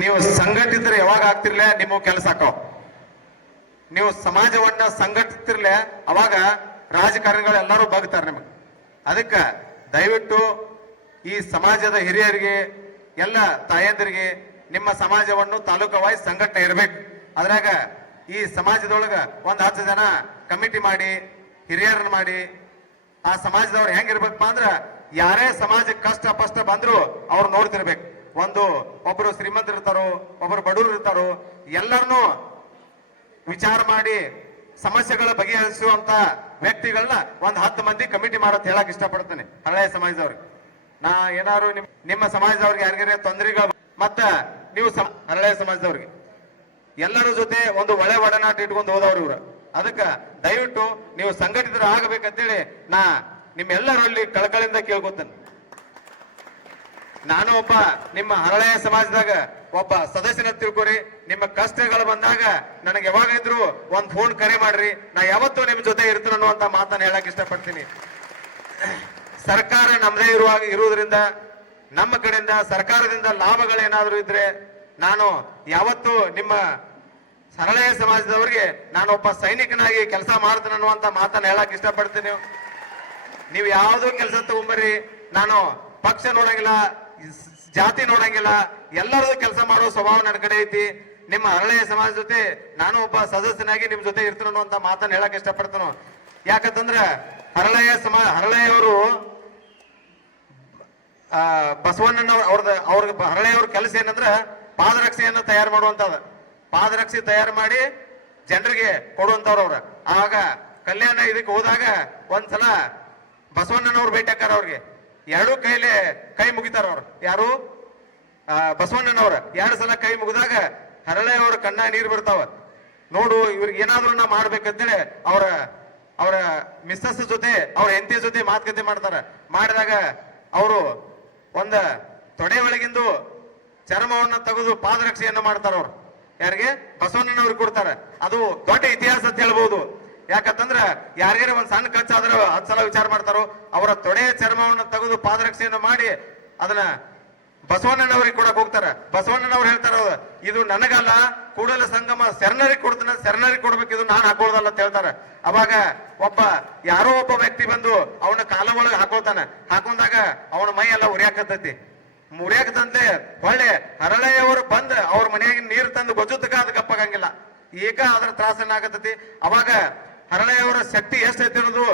ನೀವು ಸಂಘಟಿತರೆ ಯಾವಾಗ ಆಗ್ತಿರ್ಲೆ ನಿಮ್ಮ ಕೆಲಸ ಹಾಕೋ. ನೀವು ಸಮಾಜವನ್ನ ಸಂಘಟಿತಿರ್ಲೆ ಅವಾಗ ರಾಜಕಾರಣಿಗಳು ಎಲ್ಲರೂ ಬಗ್ತಾರೆ ನಿಮಗೆ. ಅದಕ್ಕ ದಯವಿಟ್ಟು ಈ ಸಮಾಜದ ಹಿರಿಯರಿಗೆ ಎಲ್ಲ ತಾಯಂದಿರಿಗೆ ನಿಮ್ಮ ಸಮಾಜವನ್ನು ತಾಲೂಕು ವೈಸ್ ಸಂಘಟನೆ ಇರಬೇಕು. ಅದ್ರಾಗ ಈ ಸಮಾಜದೊಳಗ ಒಂದ್ 10 ಜನ ಕಮಿಟಿ ಮಾಡಿ ಹಿರಿಯರನ್ನ ಮಾಡಿ ಆ ಸಮಾಜದವ್ರು ಹೆಂಗಿರ್ಬೇಕಪ್ಪ ಅಂದ್ರ ಯಾರೇ ಸಮಾಜಕ್ಕೆ ಕಷ್ಟ ಪಷ್ಟ ಬಂದ್ರು ಅವ್ರು ನೋಡ್ತಿರ್ಬೇಕು. ಒಬ್ರು ಶ್ರೀಮಂತರು ಇರ್ತಾರೋ, ಒಬ್ರು ಬಡವರು ಇರ್ತಾರೋ, ಎಲ್ಲರನ್ನೂ ವಿಚಾರ ಮಾಡಿ ಸಮಸ್ಯೆಗಳ ಬಗೆಹರಿಸುವಂತ ವ್ಯಕ್ತಿಗಳನ್ನ 10 ಮಂದಿ ಕಮಿಟಿ ಮಾಡೋದು ಹೇಳಕ್ ಇಷ್ಟಪಡ್ತೇನೆ ಹಳೆಯ ಸಮಾಜದವ್ರಿಗೆ. ನಾ ಏನಾದ್ರು ನಿಮ್ಮ ಸಮಾಜದವ್ರಿಗೆ ಯಾರಿಗಾರ ತೊಂದರೆಗಳು ಮತ್ತ ನೀವು ಹಳೆಯ ಸಮಾಜದವ್ರಿಗೆ ಎಲ್ಲರ ಜೊತೆ ಒಂದು ಒಳ್ಳೆ ಒಡನಾಟ ಇಟ್ಕೊಂಡು ಹೋದವ್ರು ಇವ್ರು. ಅದಕ್ಕ ದಯವಿಟ್ಟು ನೀವು ಸಂಘಟಿತರು ಆಗಬೇಕಂತೇಳಿ ನಾ ನಿಮ್ಮೆಲ್ಲರಲ್ಲಿ ಕಳಕಳಿಂದ ಕೇಳ್ಕೊತೇನೆ. ನಾನು ಒಬ್ಬ ನಿಮ್ಮ ಹರಳೆಯ ಸಮಾಜದಾಗ ಒಬ್ಬ ಸದಸ್ಯನ ತಿಳ್ಕೊರಿ. ನಿಮ್ಮ ಕಷ್ಟಗಳು ಬಂದಾಗ ನನಗೆ ಯಾವಾಗ ಇದ್ರು ಒಂದ್ ಫೋನ್ ಕರೆ ಮಾಡ್ರಿ, ನಾ ಯಾವತ್ತೂ ನಿಮ್ ಜೊತೆ ಇರ್ತೀನಿ ಅನ್ನುವಂತ ಮಾತನ್ನ ಹೇಳಕ್ ಇಷ್ಟಪಡ್ತೀನಿ. ಸರ್ಕಾರ ನಮ್ದೇ ಇರುವುದರಿಂದ ನಮ್ಮ ಕಡೆಯಿಂದ ಸರ್ಕಾರದಿಂದ ಲಾಭಗಳೇನಾದ್ರೂ ಇದ್ರೆ ನಾನು ಯಾವತ್ತೂ ನಿಮ್ಮ ಸರಳೆಯ ಸಮಾಜದವರಿಗೆ ನಾನೊಬ್ಬ ಸೈನಿಕನಾಗಿ ಕೆಲಸ ಮಾಡ್ತೇನೆ ಅನ್ನುವಂತ ಮಾತನ್ನ ಹೇಳಕ್ ಇಷ್ಟಪಡ್ತೀನಿ. ನೀವು ಯಾವ್ದು ಕೆಲಸ ತಗೊಂಬರ್ರಿ, ನಾನು ಪಕ್ಷ ನೋಡಂಗಿಲ್ಲ, ಜಾತಿ ನೋಡಂಗಿಲ್ಲ, ಎಲ್ಲರದು ಕೆಲಸ ಮಾಡೋ ಸ್ವಭಾವ ನನ್ನ ಕಡೆ ಐತಿ. ನಿಮ್ಮ ಹರಳೆಯ ಸಮಾಜ ಜೊತೆ ನಾನು ಒಬ್ಬ ಸದಸ್ಯನಾಗಿ ನಿಮ್ ಜೊತೆ ಇರ್ತೀನಿ ಅನ್ನುವಂತ ಮಾತನ್ನ ಹೇಳಕ್ ಇಷ್ಟಪಡ್ತಾನು. ಯಾಕಂತಂದ್ರ ಹರಳೆಯವರು ಬಸವಣ್ಣನ ಅವ್ರಿಗೆ ಹರಳೆಯವ್ರ ಕೆಲಸ ಏನಂದ್ರ ಪಾದರಕ್ಷೆಯನ್ನ ತಯಾರು ಮಾಡುವಂತದ. ಪಾದರಕ್ಷೆ ತಯಾರು ಮಾಡಿ ಜನರಿಗೆ ಕೊಡುವಂತವ್ರವ್ರ. ಆಗ ಕಲ್ಯಾಣ ಇದಕ್ಕೆ ಹೋದಾಗ ಒಂದ್ಸಲ ಬಸವಣ್ಣನವ್ರು ಭೇಟಿ ಹಾಕಾರ. ಅವ್ರಿಗೆ ಎರಡೂ ಕೈಲಿ ಕೈ ಮುಗಿತಾರ. ಅವ್ರು ಯಾರು ಬಸವಣ್ಣನವ್ರ 2 ಸಲ ಕೈ ಮುಗಿದಾಗ ಹರಳೆಯವ್ರ ಕಣ್ಣ ನೀರು ಬಿಡ್ತಾವ. ನೋಡು ಇವ್ರಿಗೆ ಏನಾದ್ರು ನಾ ಮಾಡ್ಬೇಕಂತೇಳಿ ಅವರ ಮಿಸ್ಸಸ್ ಜೊತೆ ಅವ್ರ ಹೆಂಡತಿ ಜೊತೆ ಮಾತುಕತೆ ಮಾಡ್ತಾರ. ಮಾಡಿದಾಗ ಅವರು ಒಂದ ತೊಡೆ ಒಳಗಿಂದು ಚರ್ಮವನ್ನ ತೆಗೆದು ಪಾದರಕ್ಷೆಯನ್ನು ಮಾಡ್ತಾರ. ಅವ್ರು ಯಾರಿಗೆ ಬಸವಣ್ಣನವ್ರಿಗೆ ಕೊಡ್ತಾರ. ಅದು ದೊಡ್ಡ ಇತಿಹಾಸ ಅಂತ ಹೇಳ್ಬಹುದು. ಯಾಕಂತಂದ್ರ ಯಾರಿಗಾರ ಒಂದ್ ಸಣ್ಣ ಖರ್ಚಾದ್ರೆ 10 ಸಲ ವಿಚಾರ ಮಾಡ್ತಾರೋ. ಅವರ ತೊಡೆಯ ಚರ್ಮವನ್ನು ತೆಗೆದು ಪಾದರಕ್ಷೆಯನ್ನು ಮಾಡಿ ಅದನ್ನ ಬಸವಣ್ಣನವ್ರಿಗೆ ಕೊಡಕ್ ಹೋಗ್ತಾರ. ಬಸವಣ್ಣನವ್ರು ಹೇಳ್ತಾರ, ಇದು ನನಗಲ್ಲ, ಕೂಡಲ ಸಂಗಮ ಶರಣರಿಗೆ ಕೊಡ್ತಾನ, ಶರಣರಿಗೆ ಕೊಡ್ಬೇಕು, ಇದು ನಾನು ಹಾಕೊಳ್ಳೋದಲ್ಲ ಅಂತ ಹೇಳ್ತಾರ. ಅವಾಗ ಯಾರೋ ಒಬ್ಬ ವ್ಯಕ್ತಿ ಬಂದು ಅವನ ಕಾಲ ಒಳಗೆ ಹಾಕೊಂಡಾಗ ಅವನ ಮೈ ಎಲ್ಲ ಉರಿಯಾಕತ್ತೈತಿ. ಮುರಿಯಾಕತ್ತಂತೆ ಹೊಳ್ಳೆ ಹರಳೆಯವರು ಬಂದ್ ಅವ್ರ ಮನೆಯಾಗ ನೀರು ತಂದು ಗೊಜ್ಜುತ್ತಕ ಅದು ಕಪ್ಪಾಗಂಗಿಲ್ಲ. ಈಗ ಅದ್ರ ತ್ರಾಸನ್ನ ಆಗತೈತಿ. ಅವಾಗ ಹರಳೆಯವರ ಶಕ್ತಿ ಎಷ್ಟೈತಿ ಅನ್ನೋದು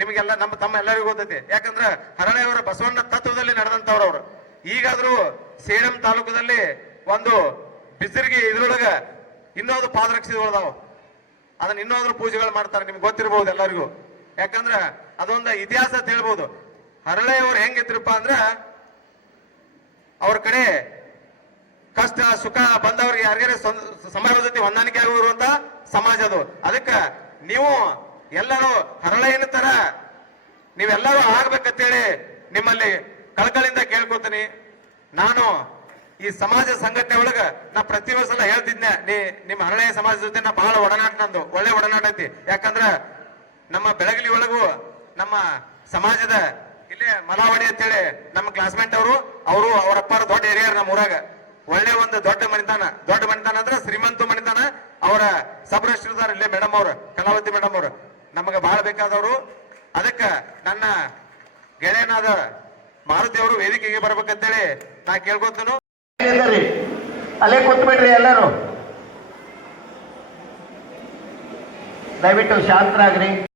ನಿಮಗೆಲ್ಲ ತಮ್ಮ ಎಲ್ಲರಿಗೂ ಗೊತ್ತೈತಿ. ಯಾಕಂದ್ರ ಹರಳೆಯವರ ಬಸವಣ್ಣ ತತ್ವದಲ್ಲಿ ನಡೆದಂತವ್ರವ್ರು. ಈಗಾದ್ರೂ ಸೇಡಂ ತಾಲೂಕದಲ್ಲಿ ಒಂದು ಬಿಸಿರಿಗೆ ಇದ್ರೊಳಗ ಇನ್ನೊಂದು ಪಾದರಕ್ಷೆ ಉಳ್ದಾವ. ಅದನ್ನ ಇನ್ನೊಂದು ಪೂಜೆಗಳು ಮಾಡ್ತಾರೆ. ನಿಮ್ಗೆ ಗೊತ್ತಿರ್ಬಹುದು ಎಲ್ಲರಿಗೂ. ಯಾಕಂದ್ರ ಅದೊಂದು ಇತಿಹಾಸ ಅಂತ ಹೇಳ್ಬೋದು. ಹರಳೆಯವ್ರು ಹೆಂಗಿದ್ರಪ್ಪ ಅಂದ್ರ ಅವ್ರ ಕಡೆ ಕಷ್ಟ ಸುಖ ಬಂದವ್ರಿಗೆ ಯಾರಿಗಾರ ಸಮಾಜ ಜೊತೆ ಹೊಂದಾಣಿಕೆ ಆಗಿರುವಂತ ಸಮಾಜ ಅದು. ಅದಕ್ಕ ನೀವು ಎಲ್ಲರೂ ಹರಳೆಯನ ತರ ನೀವೆಲ್ಲರೂ ಆಗ್ಬೇಕಂತೇಳಿ ನಿಮ್ಮಲ್ಲಿ ಕಳಕಳಿಂದ ಕೇಳ್ಕೊತೀನಿ. ನಾನು ಈ ಸಮಾಜ ಸಂಘಟನೆ ಒಳಗ ನಾ ಪ್ರತಿ ವರ್ಷ ಹೇಳ್ತಿದ್ನೆ, ನಿಮ್ಮ ಹರಳೆಯ ಸಮಾಜ ಜೊತೆ ನಾ ಬಹಳ ಒಡನಾಟ, ನಂದು ಒಳ್ಳೆ ಒಡನಾಟ ಐತಿ. ಯಾಕಂದ್ರ ನಮ್ಮ ಬೆಳಗಲಿ ಒಳಗೂ ನಮ್ಮ ಸಮಾಜದ ಇಲ್ಲೇ ಮಲಾವಡಿ ಅಂತೇಳಿ ನಮ್ಮ ಕ್ಲಾಸ್ಮೇಟ್ ಅವರು ಅವರಪ್ಪಾರ ದೊಡ್ಡ ಹಿರಿಯರ್ ನಮ್ಮ ಊರಾಗ. ಒಳ್ಳೆ ಒಂದು ದೊಡ್ಡ ಮನಿತಾನ ಅಂದ್ರೆ ಶ್ರೀಮಂತ ಮನಿತಾನ. ಅವರ ಸಬ್ರಷ್ಟಿರ್ದಾರ ಇಲ್ಲೇ ಮೇಡಮ್ ಅವ್ರು, ಕಲಾವತಿ ಮೇಡಮ್ ಅವ್ರು ನಮಗ ಬಹಳ ಬೇಕಾದವರು. ಅದಕ್ಕ ನನ್ನ ಗೆಳೆಯನಾದ ಮಾರುತಿ ಅವರು ವೇದಿಕೆಗೆ ಬರ್ಬೇಕಂತೇಳಿ ನಾ ಕೇಳ್ಕೊತನು. ಅಲ್ಲೇ ಕೂತ್ಬಿಡ್ರಿ ಎಲ್ಲರೂ, ದಯವಿಟ್ಟು ಶಾಂತರಾಗ್ರಿ.